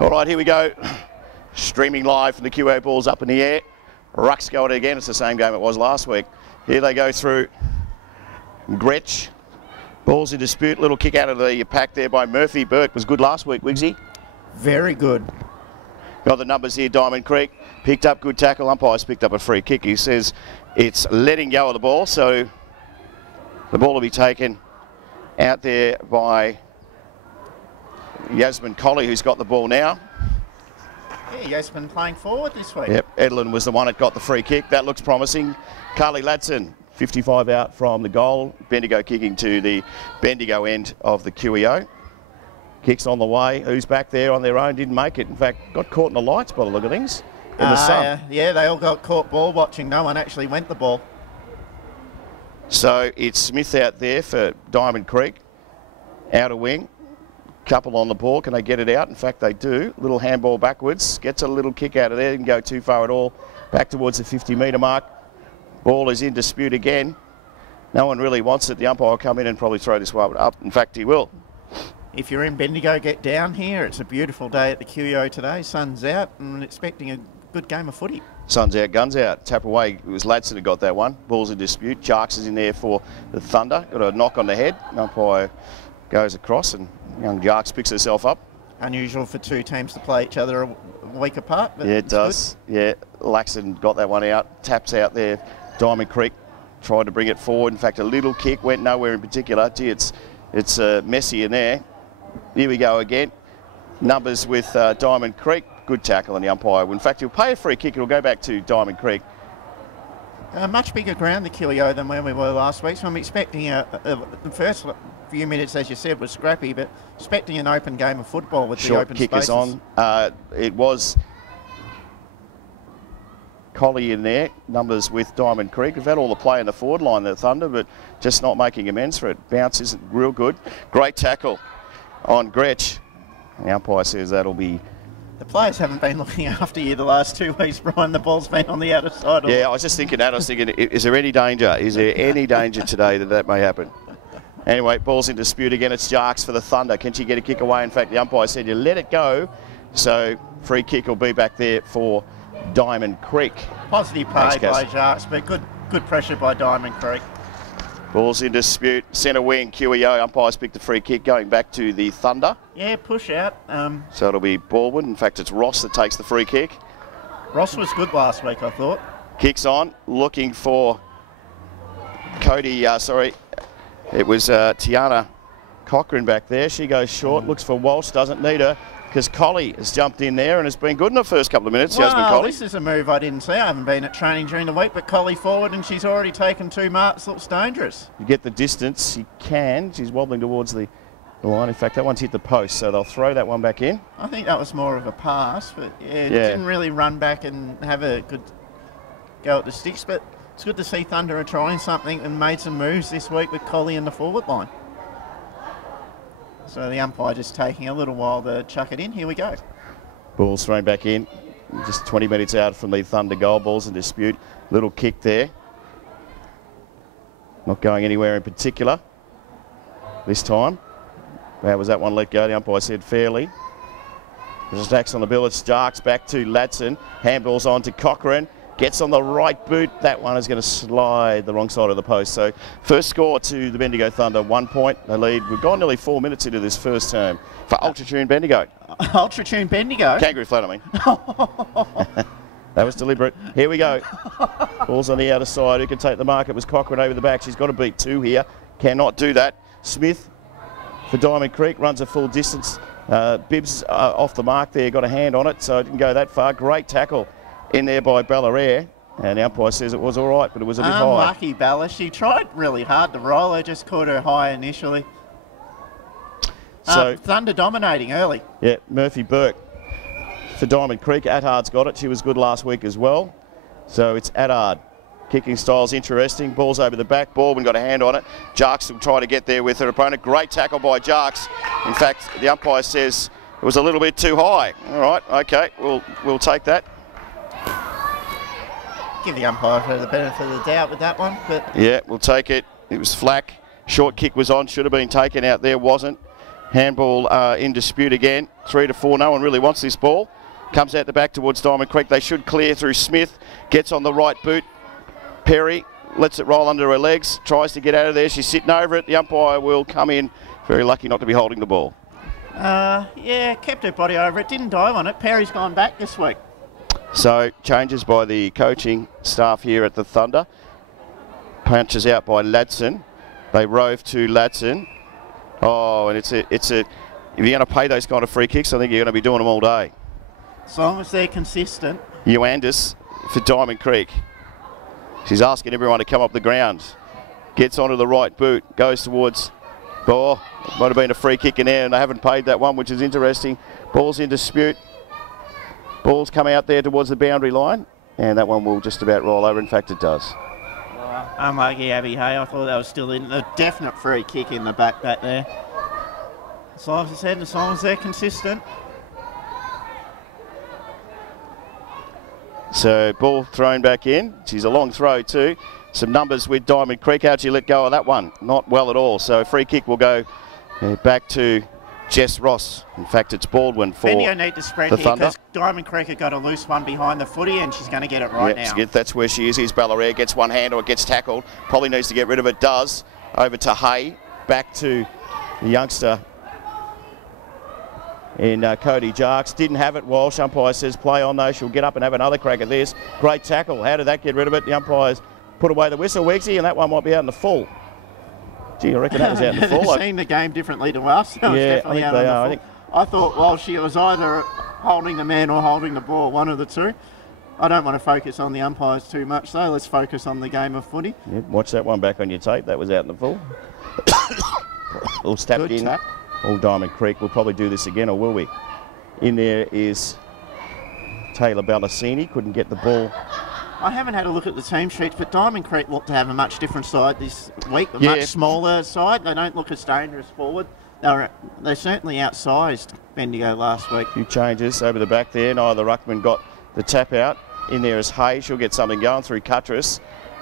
All right, here we go. Streaming live from the QA balls up in the air. Ruck's going again. It's the same game it was last week. Here they go through. Gretsch. Ball's in dispute. Little kick out of the pack there by Murphy. Burke was good last week, Wigsy. Very good. Got the numbers here. Diamond Creek picked up good tackle. Umpire's picked up a free kick. He says it's letting go of the ball, so the ball will be taken out there by Yasmin Colley, who's got the ball now. Yeah, Yasmin playing forward this week. Yep, Edlin was the one that got the free kick. That looks promising. Carly Ladson, 55 out from the goal. Bendigo kicking to the Bendigo end of the QEO. Kicks on the way. Who's back there on their own? Didn't make it. In fact, got caught in the lights by the look of things. In the sun. Yeah, they all got caught ball watching. No one actually went the ball. So it's Smith out there for Diamond Creek. Outer wing. Couple on the ball. Can they get it out? In fact, they do. Little handball backwards. Gets a little kick out of there. Didn't go too far at all. Back towards the 50-metre mark. Ball is in dispute again. No one really wants it. The umpire will come in and probably throw this one up. In fact, he will. If you're in Bendigo, get down here. It's a beautiful day at the QEO today. Sun's out and expecting a good game of footy. Sun's out, guns out. Tap away. It was Ladson who got that one. Ball's in dispute. Jarks is in there for the Thunder. Got a knock on the head. Umpire goes across and young Jarks picks herself up. Unusual for two teams to play each other a week apart. But yeah, it does. Good. Yeah, Laxon got that one out. Taps out there. Diamond Creek tried to bring it forward. In fact, a little kick went nowhere in particular. Gee, it's messy in there. Here we go again. Numbers with Diamond Creek. Good tackle on the umpire. In fact, he'll pay a free kick. It'll go back to Diamond Creek. A much bigger ground, the QEO, than where we were last week. So I'm expecting the first few minutes, as you said, was scrappy, but expecting an open game of football with the open spaces. Short kick is on. It was Collie in there. Numbers with Diamond Creek. We've had all the play in the forward line, the Thunder, but just not making amends for it. Bounce isn't real good. Great tackle on Gretsch. The umpire says that'll be... The players haven't been looking after you the last 2 weeks, Brian. The ball's been on the outer side. Yeah, I was just thinking that. I was thinking, is there any danger? Is there any danger today that may happen? Anyway, ball's in dispute again. It's Jarks for the Thunder. Can she get a kick away? In fact, the umpire said you let it go. So free kick will be back there for Diamond Creek. Positive play by Jarks, but good pressure by Diamond Creek. Ball's in dispute. Centre wing, QEO. Umpires picked the free kick going back to the Thunder. Yeah, push out. So it'll be Baldwin. In fact, it's Ross that takes the free kick. Ross was good last week, I thought. Kicks on, looking for Cody, it was Tiana Cochran back there. She goes short, looks for Walsh, doesn't need her, because Collie has jumped in there and has been good in the first couple of minutes. Yasmin Collie. This is a move I didn't see. I haven't been at training during the week, but Collie forward and she's already taken 2 marks. Looks dangerous. You get the distance. She can. She's wobbling towards the line. In fact, that one's hit the post, so they'll throw that one back in. I think that was more of a pass, but it didn't really run back and have a good go at the sticks. But it's good to see Thunder are trying something and made some moves this week with Collie in the forward line. So the umpire just taking a little while to chuck it in. Here we go. Ball's thrown back in. Just 20 minutes out from the Thunder goal. Ball's in dispute. Little kick there. Not going anywhere in particular this time. How was that one let go? The umpire said fairly. There's Dax on the bill. It's Jarks back to Ladson. Handball's on to Cochran. Gets on the right boot. That one is going to slide the wrong side of the post. So first score to the Bendigo Thunder, 1 point. They lead. We've gone nearly 4 minutes into this first term for Ultratune Bendigo. Ultratune Bendigo? Kangaroo flat, I mean. That was deliberate. Here we go. Ball's on the outer side. Who can take the mark? It was Cochran over the back. She's got to beat 2 here. Cannot do that. Smith for Diamond Creek runs a full distance. Bibbs off the mark there. Got a hand on it, so it didn't go that far. Great tackle in there by Ballarat, and the umpire says it was all right, but it was a bit high. Unlucky Bella. She tried really hard to roll. They just caught her high initially. So Thunder dominating early. Yeah, Murphy Burke for Diamond Creek. Attard's got it. She was good last week as well. So it's Attard. Kicking style's interesting. Ball's over the back. Baldwin got a hand on it. Jarks will try to get there with her opponent. Great tackle by Jarks. In fact, the umpire says it was a little bit too high. All right, okay, we'll take that. Give the umpire the benefit of the doubt with that one. But yeah, we'll take it. It was flack. Short kick was on. Should have been taken out there. Wasn't. Handball in dispute again. 3-4. No one really wants this ball. Comes out the back towards Diamond Creek. They should clear through Smith. Gets on the right boot. Perry lets it roll under her legs. Tries to get out of there. She's sitting over it. The umpire will come in. Very lucky not to be holding the ball. Yeah, kept her body over it. Didn't dive on it. Perry's gone back this week. So changes by the coaching staff here at the Thunder. Punches out by Ladson. They rove to Ladson. Oh, and it's a. If you're going to pay those kind of free kicks, I think you're going to be doing them all day. As long as they're consistent. Euandis for Diamond Creek. She's asking everyone to come up the ground. Gets onto the right boot. Goes towards. Oh, might have been a free kick in there, and they haven't paid that one, which is interesting. Ball's in dispute. Ball's come out there towards the boundary line, and that one will just about roll over. In fact, it does. Unlucky Abby Hay. I thought that was still in. A definite free kick in the back there. As long as it's said, as long as they're consistent. So ball thrown back in. She's a long throw too. Some numbers with Diamond Creek. How'd you let go of that one? Not well at all. So a free kick will go back to Jess Ross. In fact, it's Baldwin for Bendigo need to spread the here Thunder. because Diamond Creek have got a loose one behind the footy and she's going to get it right now. That's where she is. Here's Ballarat. Gets one hand or it gets tackled. Probably needs to get rid of it. Does. Over to Hay. Back to the youngster in Cody Jarks. Didn't have it. Walsh. Umpire says play on though. She'll get up and have another crack at this. Great tackle. How did that get rid of it? The umpires put away the whistle, Weeksy, and that one might be out in the full. Gee, I reckon that was out in the full. They've seen the game differently to us. Yeah, I think they are. I thought, well, she was either holding the man or holding the ball, one of the two. I don't want to focus on the umpires too much, though. Let's focus on the game of footy. Yep, watch that one back on your tape. That was out in the full. All tapped Good in. tap. All Diamond Creek. We'll probably do this again, or will we? In there is Taylor Ballasini. Couldn't get the ball. I haven't had a look at the team sheets, but Diamond Creek look to have a much different side this week, a much smaller side. They don't look as dangerous forward. They certainly outsized Bendigo last week. A few changes over the back there. Neither Ruckman got the tap out. In there is Hay. She'll get something going through Cuttress.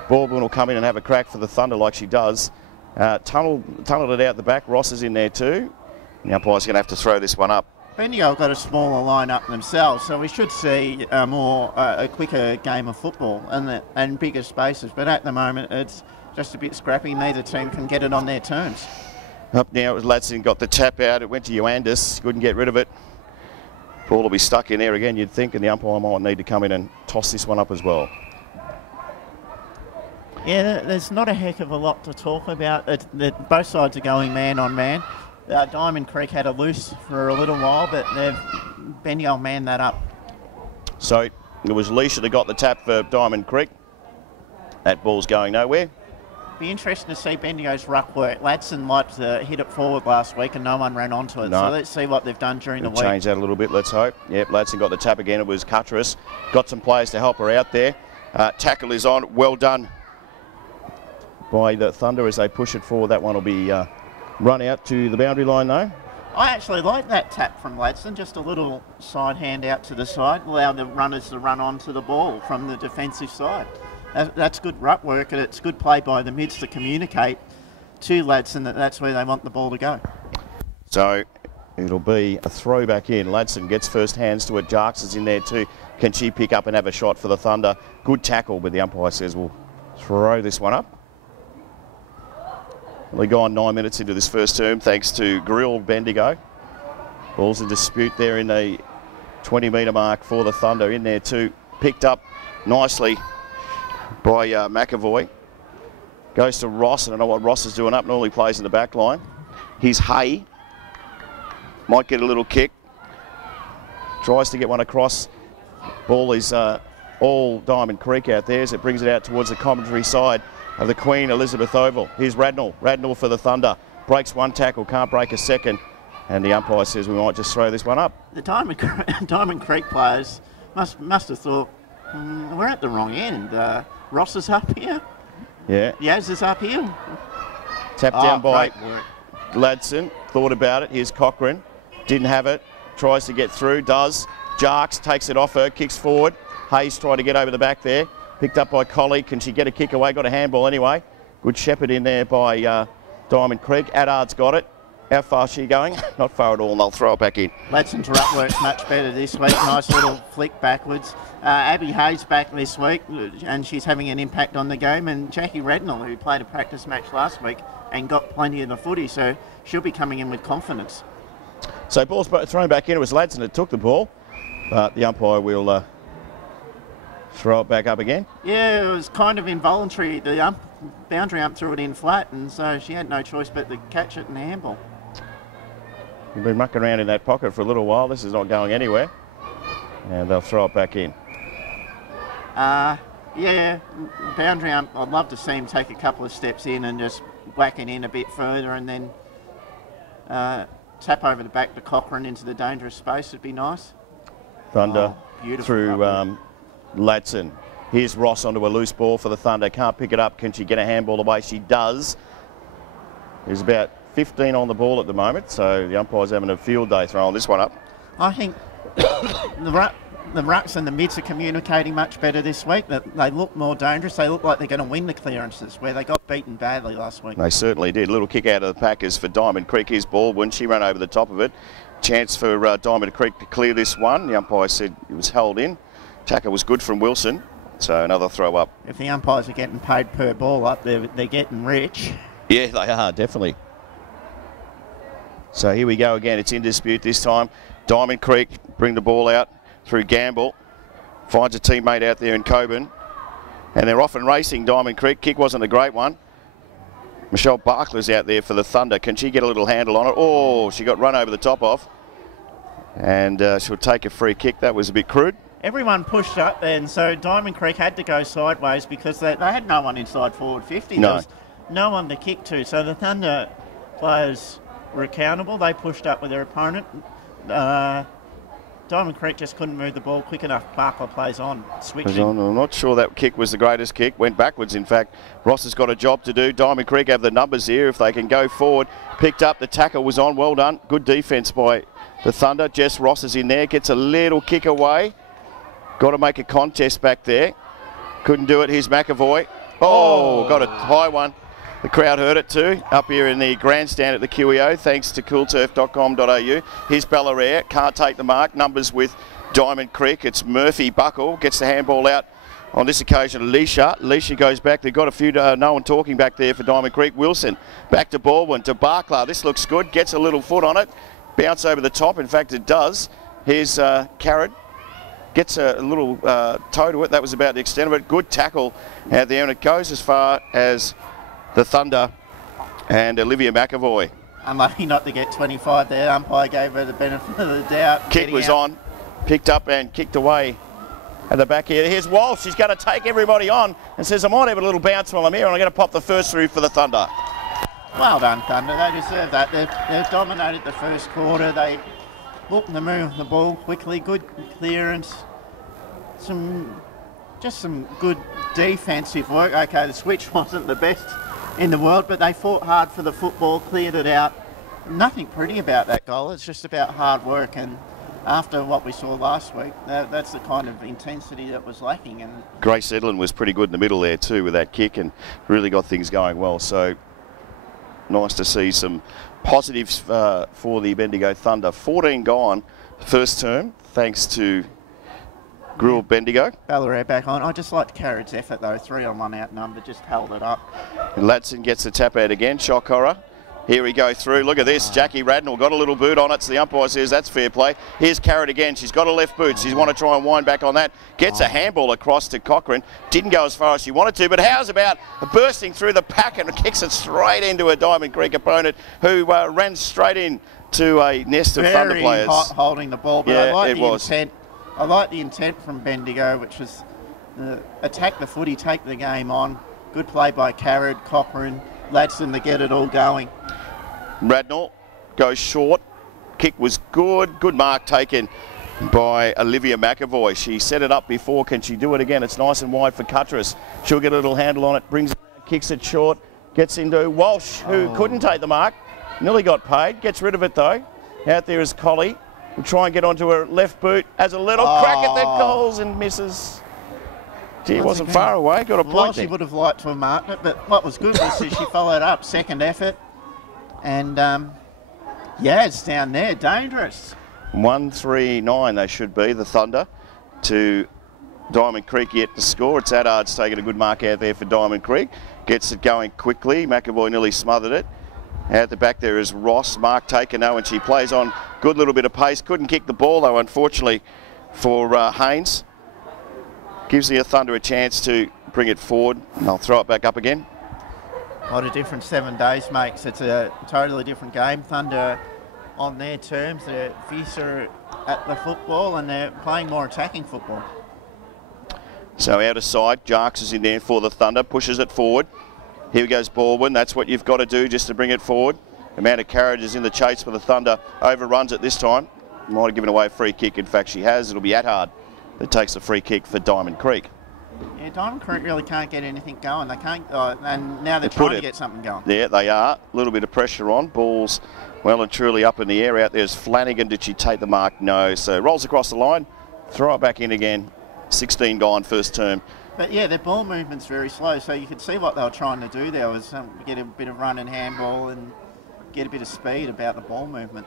Baldwin will come in and have a crack for the Thunder like she does. Tunneled it out the back. Ross is in there too. The umpire's going to have to throw this one up. Bendigo have got a smaller line-up themselves, so we should see a quicker game of football and bigger spaces. But at the moment, it's just a bit scrappy. Neither team can get it on their terms. Up now, Ladson got the tap out. It went to Euandis. Couldn't get rid of it. Ball will be stuck in there again, you'd think, and the umpire might need to come in and toss this one up as well. Yeah, there's not a heck of a lot to talk about. Both sides are going man on man. Diamond Creek had a loose for a little while, but Bendigo manned that up. So it was Leisha that got the tap for Diamond Creek. That ball's going nowhere. Be interesting to see Bendigo's ruck work. Ladson liked to hit it forward last week and no one ran onto it. No. So let's see what they've done during the week. Change that a little bit, let's hope. Yep, Ladson got the tap again. It was Cuttress. Got some players to help her out there. Tackle is on. Well done by the Thunder as they push it forward. That one will be run out to the boundary line though. I actually like that tap from Ladson, just a little side hand out to the side, allow the runners to run onto the ball from the defensive side. That's good ruck work, and it's good play by the mids to communicate to Ladson that that's where they want the ball to go. So it'll be a throw back in. Ladson gets first hands to it. Jarks is in there too. Can she pick up and have a shot for the Thunder? Good tackle, but the umpire says we'll throw this one up. Only gone 9 minutes into this first term thanks to Grill Bendigo. Ball's in dispute there in the 20-metre mark for the Thunder in there too. Picked up nicely by McAvoy. Goes to Ross. I don't know what Ross is doing up. Normally plays in the back line. Here's Hay. Might get a little kick. Tries to get one across. Ball is all Diamond Creek out there as it brings it out towards the commentary side of the Queen Elizabeth Oval. Here's Radnall. Radnall for the Thunder. Breaks one tackle, can't break a second. And the umpire says we might just throw this one up. The Diamond Creek players must have thought, we're at the wrong end. Ross is up here. Yeah. Yaz is up here. Tapped down by Ladson. Thought about it. Here's Cochrane. Didn't have it. Tries to get through. Does. Jarks takes it off her. Kicks forward. Hayes tried to get over the back there. Picked up by Collie. Can she get a kick away? Got a handball anyway. Good shepherd in there by Diamond Creek. Addard's got it. How far is she going? Not far at all, and they'll throw it back in. Ladson's ruck works much better this week. Nice little flick backwards. Abby Hayes back this week, and she's having an impact on the game. And Jackie Rednall, who played a practice match last week and got plenty of the footy, so she'll be coming in with confidence. So ball's thrown back in. It was Ladson that took the ball, but the umpire will throw it back up again. Yeah, it was kind of involuntary. The boundary ump threw it in flat, and so she had no choice but to catch it and handball. We've been mucking around in that pocket for a little while. This is not going anywhere. And they'll throw it back in. Yeah, boundary ump, I'd love to see him take a couple of steps in and just whack it in a bit further and then tap over the back to Cochrane into the dangerous space. It'd be nice. Thunder through Lovely. Ladson. Here's Ross onto a loose ball for the Thunder. Can't pick it up. Can she get a handball the way she does? There's about 15 on the ball at the moment, so the umpire's having a field day throwing this one up. I think the rucks and the mids are communicating much better this week. They look more dangerous. They look like they're going to win the clearances, where they got beaten badly last week. They certainly did. Little kick out of the Packers for Diamond Creek. Here's Baldwin. She ran over the top of it. Chance for Diamond Creek to clear this one. The umpire said it was held in. Tackle was good from Wilson, so another throw up. If the umpires are getting paid per ball up, they're getting rich. Yeah, they are, definitely. So here we go again. It's in dispute this time. Diamond Creek bring the ball out through Gamble. Finds a teammate out there in Coburn. And they're off and racing, Diamond Creek. Kick wasn't a great one. Michelle Barkler's out there for the Thunder. Can she get a little handle on it? Oh, she got run over the top of. And she'll take a free kick. That was a bit crude. Everyone pushed up then, so Diamond Creek had to go sideways because they had no one inside forward 50. No. There was no one to kick to. So the Thunder players were accountable. They pushed up with their opponent. Diamond Creek just couldn't move the ball quick enough. Barkler plays on, switching. I'm not sure that kick was the greatest kick. Went backwards, in fact. Ross has got a job to do. Diamond Creek have the numbers here if they can go forward. Picked up, the tackle was on. Well done. Good defence by the Thunder. Jess Ross is in there. Gets a little kick away. Got to make a contest back there. Couldn't do it. Here's McAvoy. Oh, got a high one. The crowd heard it too, up here in the grandstand at the QEO, thanks to coolturf.com.au. Here's Ballarat, can't take the mark. Numbers with Diamond Creek. It's Murphy Buckle, gets the handball out. On this occasion, Leisha goes back. They've got a few, no one talking back there for Diamond Creek. Wilson, back to Baldwin, to Barkler. This looks good, gets a little foot on it. Bounce over the top, in fact it does. Here's Carrot. Gets a little toe to it. That was about the extent of it. Good tackle out there, and it goes as far as the Thunder and Olivia McAvoy. Unlucky not to get 25 there. Umpire gave her the benefit of the doubt. Kick was on, picked up and kicked away at the back here. Here's Walsh. She's going to take everybody on and says, I might have a little bounce while I'm here, and I'm going to pop the first through for the Thunder. Well done, Thunder. They deserve that. They've dominated the first quarter. They looked to move the ball quickly. Good clearance. Just some good defensive work. Okay, the switch wasn't the best in the world, but they fought hard for the football, cleared it out. Nothing pretty about that goal. It's just about hard work, and after what we saw last week, that's the kind of intensity that was lacking. And Grace Edlin was pretty good in the middle there too with that kick and really got things going well. So nice to see some positives for the Bendigo Thunder. 14 gone first term, thanks to Gruel Bendigo. Ballarat back on. I just liked Carrick's effort though. 3-on-1 outnumber, just held it up. And Ladson gets the tap out again. Shock horror. Here we go through. Look at this. Jackie Radnall got a little boot on it, so the umpire says that's fair play. Here's Carrot again. She's got a left boot. She's want to try and wind back on that. Gets a handball across to Cochrane. Didn't go as far as she wanted to, but how's about bursting through the pack and kicks it straight into a Diamond Creek opponent who ran straight in to a nest of Thunder players. Very hot holding the ball, but yeah, I like the intent. I like the intent from Bendigo, which was attack the footy, take the game on. Good play by Carrot, Cochrane, Ladson to get it all going. Radnall goes short. Kick was good. Good mark taken by Olivia McAvoy. She set it up before. Can she do it again? It's nice and wide for Cuttress. She'll get a little handle on it. Brings it around, kicks it short. Gets into Walsh, who couldn't take the mark. Nearly got paid. Gets rid of it though. Out there is Collie. Will try and get onto her left boot. Has a little crack at the goals and misses. Gee, wasn't far away. Got a point Well, there. she would have liked to have marked it, but what was good was she followed up. Second effort. And Yeah, it's down there, dangerous. 1-3-9 they should be, the Thunder, to Diamond Creek yet to score. It's Addard's taken a good mark out there for Diamond Creek. Gets it going quickly. McAvoy nearly smothered it. Out the back there is Ross. Mark taken now, and she plays on. Good little bit of pace. Couldn't kick the ball though, unfortunately, for Haynes. Gives the Thunder a chance to bring it forward. And they'll throw it back up again. What a difference 7 days makes. It's a totally different game. Thunder on their terms. They're fiercer at the football and they're playing more attacking football. So out of side, Jarks is in there for the Thunder, pushes it forward. Here goes Baldwin. That's what you've got to do just to bring it forward. Amanda Carriage is in the chase for the Thunder. Overruns it this time. Might have given away a free kick. In fact, she has. It'll be Attard that takes the free kick for Diamond Creek. Yeah, Diamond Creek really can't get anything going. They can't, and now they're trying to get something going. Yeah, they are. A little bit of pressure on. Ball's well and truly up in the air. Out there's Flanagan. Did she take the mark? No. So rolls across the line. Throw it back in again. 16 gone first term. But yeah, their ball movement's very slow. So you could see what they were trying to do there was get a bit of run and handball and get a bit of speed about the ball movement.